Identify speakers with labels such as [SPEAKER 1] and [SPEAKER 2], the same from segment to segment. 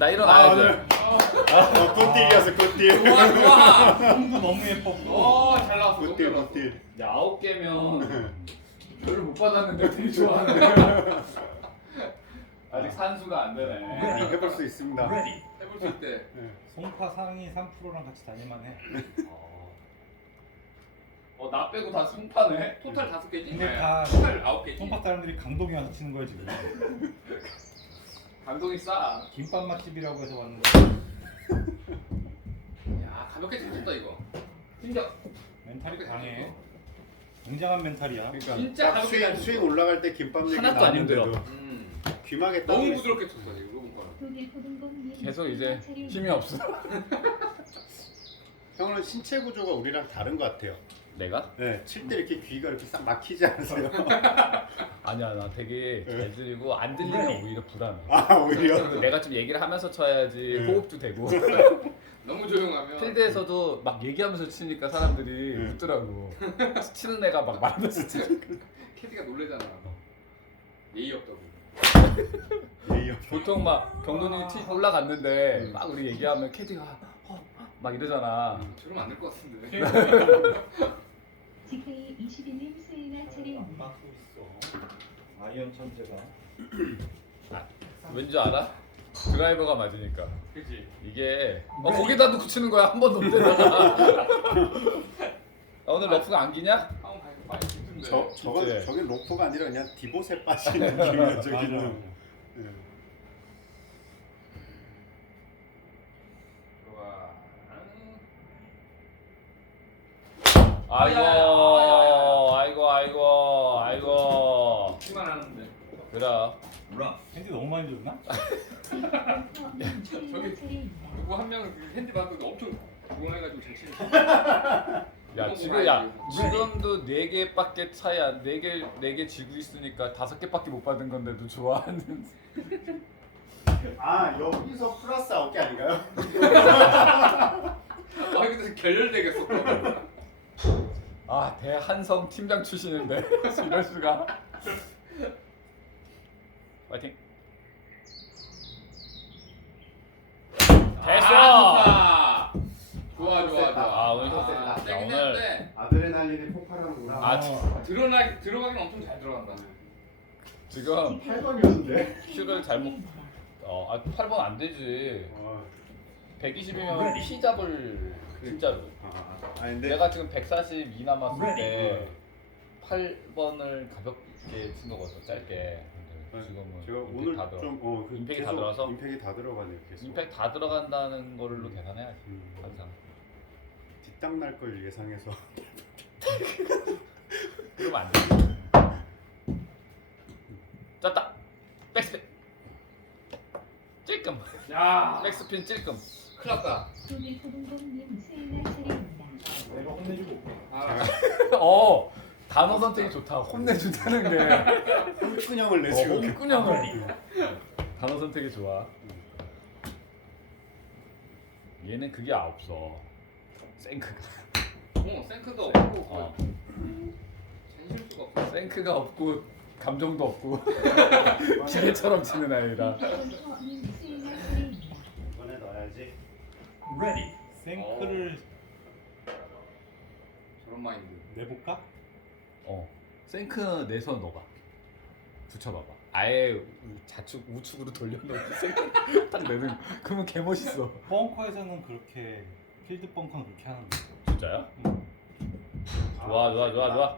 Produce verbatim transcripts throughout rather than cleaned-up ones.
[SPEAKER 1] 나 일어나야지.
[SPEAKER 2] 어, 굿딜이었어 굿딜.
[SPEAKER 3] 좋아 좋아.
[SPEAKER 4] 공도 너무 예뻤고.
[SPEAKER 3] 어잘 나왔어. 너무
[SPEAKER 2] 굿딜
[SPEAKER 3] 잘 나왔어.
[SPEAKER 2] 굿딜.
[SPEAKER 1] 이제 아홉 개면 별로 못 받았는데 되게 좋아하는데. 아직 산수가 안 되네.
[SPEAKER 2] 해볼 수 있습니다.
[SPEAKER 3] 해볼 수 있대.
[SPEAKER 4] 송파 상위 삼 퍼센트랑 같이 다닐만해.
[SPEAKER 1] 어, 나 빼고 다 승파네.
[SPEAKER 3] 토탈 다섯 개지?
[SPEAKER 4] 근데
[SPEAKER 3] 아니,
[SPEAKER 4] 다
[SPEAKER 3] 토탈 아홉 개지.
[SPEAKER 4] 송파 사람들이 강동이 와서 치는 거야 지금.
[SPEAKER 1] 감동이 싸.
[SPEAKER 4] 김밥 맛집이라고 해서 왔는데.
[SPEAKER 3] 야 가볍게 쳤다 이거. 진짜
[SPEAKER 4] 멘탈이 강해. 굉장한 멘탈이야.
[SPEAKER 2] 그러니까
[SPEAKER 3] 진짜
[SPEAKER 2] 딱
[SPEAKER 3] 가볍게
[SPEAKER 2] 스윙
[SPEAKER 3] 잘
[SPEAKER 2] 스윙 올라갈 때 김밥 얘기
[SPEAKER 1] 하나도 안 힘들어.
[SPEAKER 2] 나왔는데도
[SPEAKER 3] 음.
[SPEAKER 2] 귀마개
[SPEAKER 3] 너무
[SPEAKER 2] 따고
[SPEAKER 3] 부드럽게 쳤어 지금 로봇 거는.
[SPEAKER 1] 계속 이제 힘이 없어.
[SPEAKER 2] 형은 신체 구조가 우리랑 다른 것 같아요.
[SPEAKER 1] 내가?
[SPEAKER 2] 네, 칠 때 이렇게 귀가 이렇게 싹 막히지 않으세요?
[SPEAKER 1] 아니야, 나 되게 잘 들리고 안 들리면 오히려 불안해.
[SPEAKER 2] 아 오히려.
[SPEAKER 1] 내가 좀 얘기를 하면서 쳐야지
[SPEAKER 2] 네.
[SPEAKER 1] 호흡도 되고.
[SPEAKER 3] 너무 조용하면.
[SPEAKER 1] 필드에서도 막 얘기하면서 치니까 사람들이
[SPEAKER 2] 네.
[SPEAKER 1] 웃더라고. 치는 애가 막 말하면서 치니까.
[SPEAKER 3] 캐디가 놀래잖아. 예의 없다고.
[SPEAKER 2] 예의
[SPEAKER 1] 보통 막 경돈이 티 올라갔는데 막 우리 얘기하면 캐디가 어, 막 이러잖아.
[SPEAKER 3] 저러면 안 될 것 같은데.
[SPEAKER 5] 지크이 이십일 님 수인아 차례입니다.
[SPEAKER 4] 막고 있어. 아이언 천재가.
[SPEAKER 1] 왠지 알아? 드라이버가 맞으니까.
[SPEAKER 3] 그지.
[SPEAKER 1] 이게 어 거기다 놓고 치는 거야. 한 번 넘대다가. 오늘 러프가 안 기냐?
[SPEAKER 3] 한번 가니까 많이 힘든데.
[SPEAKER 2] 저 저건
[SPEAKER 1] 진짜.
[SPEAKER 2] 저긴 로프가 아니라 그냥 디봇에 빠지는 느낌이야
[SPEAKER 4] 맞아.
[SPEAKER 2] 저기는. 네.
[SPEAKER 3] 좋아.
[SPEAKER 1] 아이고,
[SPEAKER 3] 아이고,
[SPEAKER 1] 아이고, 아이고, 아이고.
[SPEAKER 3] 기만 하는데.
[SPEAKER 1] 그래.
[SPEAKER 4] 핸디 너무 많이 줬나?
[SPEAKER 5] 수인아 차례입니다.
[SPEAKER 3] 누구 한 명은 그 핸디 받고 엄청 조용해가지고 잘 치는.
[SPEAKER 1] 야 지금 야 지금도 네 개밖에 차야. 네 개 네 개 지고 있으니까 다섯 개밖에 못 받은 건데도 좋아하는.
[SPEAKER 2] 아 여기서 플러스 아홉 개 아닌가요?
[SPEAKER 3] 아 근데 결렬되겠어.
[SPEAKER 1] 아 대한성 팀장 출신인데 이럴 수가. 파이팅. 됐어.
[SPEAKER 3] 아, 좋아 좋아 좋아.
[SPEAKER 1] 아, 오늘
[SPEAKER 3] 아,
[SPEAKER 1] 야,
[SPEAKER 3] 세긴
[SPEAKER 1] 오늘-
[SPEAKER 3] 했는데
[SPEAKER 2] 아드레날린이 폭발하는구나.
[SPEAKER 1] 아,
[SPEAKER 4] 어.
[SPEAKER 3] 들어나 들어가긴 엄청 잘 들어간다.
[SPEAKER 1] 지금
[SPEAKER 2] 팔 번이었는데.
[SPEAKER 1] 큐를 잘못. 어, 아, 팔 번 안 되지.
[SPEAKER 2] 어,
[SPEAKER 1] 백이십이면 피 잡을 진짜로.
[SPEAKER 2] 아, 아 근데
[SPEAKER 1] 내가 지금 백사십이 남았을 때 팔 번을 가볍게 친 거거든, 짧게. 근데 지금은
[SPEAKER 2] 제가
[SPEAKER 1] 임팩트
[SPEAKER 2] 오늘
[SPEAKER 1] 다 들어.
[SPEAKER 2] 좀 어, 그
[SPEAKER 1] 임팩이 다
[SPEAKER 2] 계속
[SPEAKER 1] 들어가서?
[SPEAKER 2] 임팩이 다 들어가네요. 계속.
[SPEAKER 1] 임팩트 다 들어간다는 걸로 계산해야지.
[SPEAKER 2] 음.
[SPEAKER 1] 항상.
[SPEAKER 2] 뒷땅 날 걸 예상해서.
[SPEAKER 1] 그러면 안 돼. 짰다. 백스핀. 찔끔.
[SPEAKER 3] 야,
[SPEAKER 1] 백스핀 찔끔.
[SPEAKER 3] 큰일 났다.
[SPEAKER 5] 도미토동동님 수인아 차례입니다.
[SPEAKER 4] 내가 혼내주고 올게.
[SPEAKER 3] 아,
[SPEAKER 1] 어 단어 선택이 좋다. 혼내준다는 게.
[SPEAKER 2] 홈끈형을
[SPEAKER 1] 어,
[SPEAKER 2] 내시고.
[SPEAKER 1] 홈꾼형을. 단어 선택이 좋아. 얘는 그게 없어. 생크가.
[SPEAKER 3] 어, 생크도 없고
[SPEAKER 1] 어.
[SPEAKER 3] 잔실 수가 없어.
[SPEAKER 1] 생크가 없고 감정도 없고 기계처럼 치는 아이라.
[SPEAKER 5] 도미토님 수인아 차례입니다.
[SPEAKER 2] 이번에 넣어야지.
[SPEAKER 4] 생크를
[SPEAKER 3] 저런 마인드.
[SPEAKER 4] 내볼까?
[SPEAKER 1] 어. 생크 내서 넣어봐. 붙여봐봐. 아예 좌측 우측으로 돌려놓고 생크 딱 내는. 그러면 개 멋있어.
[SPEAKER 4] 벙커에서는 그렇게 필드 벙커는 그렇게 하는데.
[SPEAKER 1] 진짜요? 좋아 좋아 좋아 좋아.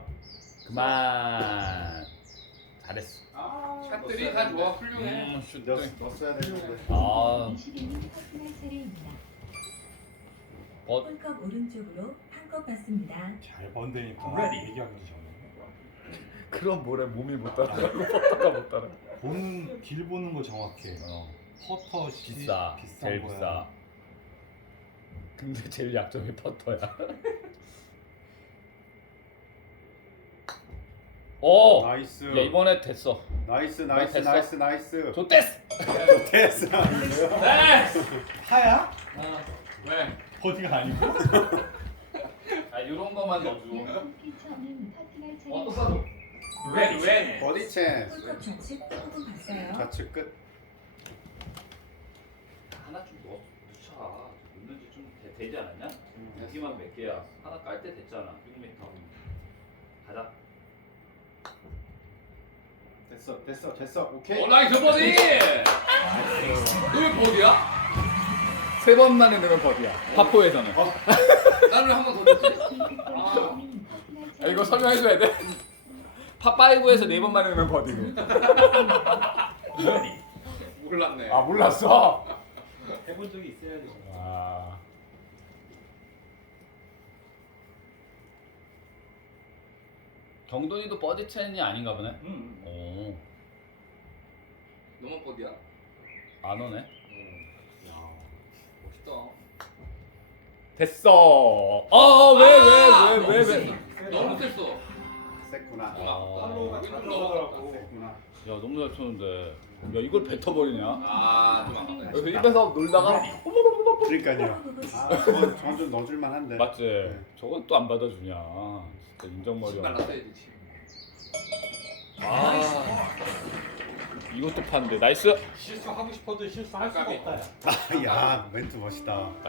[SPEAKER 1] 그만. 잘했어.
[SPEAKER 2] 아,
[SPEAKER 3] 샷들이 다 좋아, 훌륭해.
[SPEAKER 1] 음, 슛.
[SPEAKER 2] 넣, 넣었어야 되는데.
[SPEAKER 1] 아,
[SPEAKER 5] 이십일 님 커트나 차례입니다.
[SPEAKER 1] 어,
[SPEAKER 6] 홀컵 오른쪽으로 한 컵 받습니다.
[SPEAKER 4] 잘 번데니까 얘기하기도 전에.
[SPEAKER 1] 그럼 뭐래 몸이 못 따라가고 퍼터가 못 따라.
[SPEAKER 4] 보는 길 보는 거 정확해.
[SPEAKER 1] 어,
[SPEAKER 4] 퍼터 시-
[SPEAKER 1] 비싸.
[SPEAKER 4] 비싼
[SPEAKER 1] 제일
[SPEAKER 4] 거야.
[SPEAKER 1] 비싸. 근데 제일 약점이 퍼터야. 오,
[SPEAKER 2] 나이스.
[SPEAKER 1] 야 이번에 됐어.
[SPEAKER 2] 나이스 나이스
[SPEAKER 1] 됐어?
[SPEAKER 2] 나이스 나이스.
[SPEAKER 1] 좋댔어.
[SPEAKER 2] 됐어.
[SPEAKER 3] 네.
[SPEAKER 4] 파야?
[SPEAKER 3] 어, 왜?
[SPEAKER 4] 버디가 아니고?
[SPEAKER 1] 아 이런 거만 넣어줘.
[SPEAKER 5] 양손 피처님 커트나
[SPEAKER 1] 어, 또
[SPEAKER 5] 차례입니다.
[SPEAKER 1] 싸줘.
[SPEAKER 3] 왜? 왜?
[SPEAKER 2] 버디 찬스.
[SPEAKER 6] 홀컵 좌측 오 분 봤어요.
[SPEAKER 2] 좌측 끝.
[SPEAKER 1] 넣는지 좀 되, 되지 않았냐? 여기만 몇 개야? 하나 깔 때 됐잖아. 육 미터. 가자.
[SPEAKER 2] 됐어 됐어 됐어 오케이.
[SPEAKER 3] 어 나이스 버디. 너왜 버디야?
[SPEAKER 1] 세 번 만에 넣으면 버디야. 파포에서는.
[SPEAKER 3] 나는 왜 한 번 더 넣지?
[SPEAKER 5] 이스님은 퍼팅할
[SPEAKER 1] 아, 이거
[SPEAKER 5] 차례입니다.
[SPEAKER 1] 설명해줘야 돼. 파파이브에서 네 번 만에 넣으면 버디고.
[SPEAKER 3] 몰랐네.
[SPEAKER 1] 아 몰랐어.
[SPEAKER 4] 해본 적이 있어야지.
[SPEAKER 1] 아. 경돈이도 버디 체인이 아닌가 보네.
[SPEAKER 4] 응.
[SPEAKER 1] 오.
[SPEAKER 3] 너만 버디야?
[SPEAKER 1] 안 오네.
[SPEAKER 3] 야 멋있다.
[SPEAKER 1] 됐어. 어왜왜 왜 왜 왜? 야
[SPEAKER 3] 너무 셌어.
[SPEAKER 2] 셌구나.
[SPEAKER 1] 아.
[SPEAKER 4] 팔로우가 잘
[SPEAKER 3] 왼쪽
[SPEAKER 4] 들어가더라고.
[SPEAKER 2] 셌구나.
[SPEAKER 1] 너무 잘 쳤는데. 야 이걸 뱉어버리냐?
[SPEAKER 3] 아좀 아깝다.
[SPEAKER 1] 여기서 입에서 놀다가
[SPEAKER 2] 그러니까요. 아 저건 저건 좀 넣어줄만 한데.
[SPEAKER 1] 맞지?
[SPEAKER 2] 네.
[SPEAKER 1] 저건 또 안 받아주냐? 진짜 인정머리야.
[SPEAKER 3] 신발 났어야지 지금.
[SPEAKER 1] 아 이것도 파는데 나이스.
[SPEAKER 4] 실수하고 싶어도 실수할 수가
[SPEAKER 3] 까비.
[SPEAKER 4] 없다. 야.
[SPEAKER 2] 아, 야 멘트 멋있다.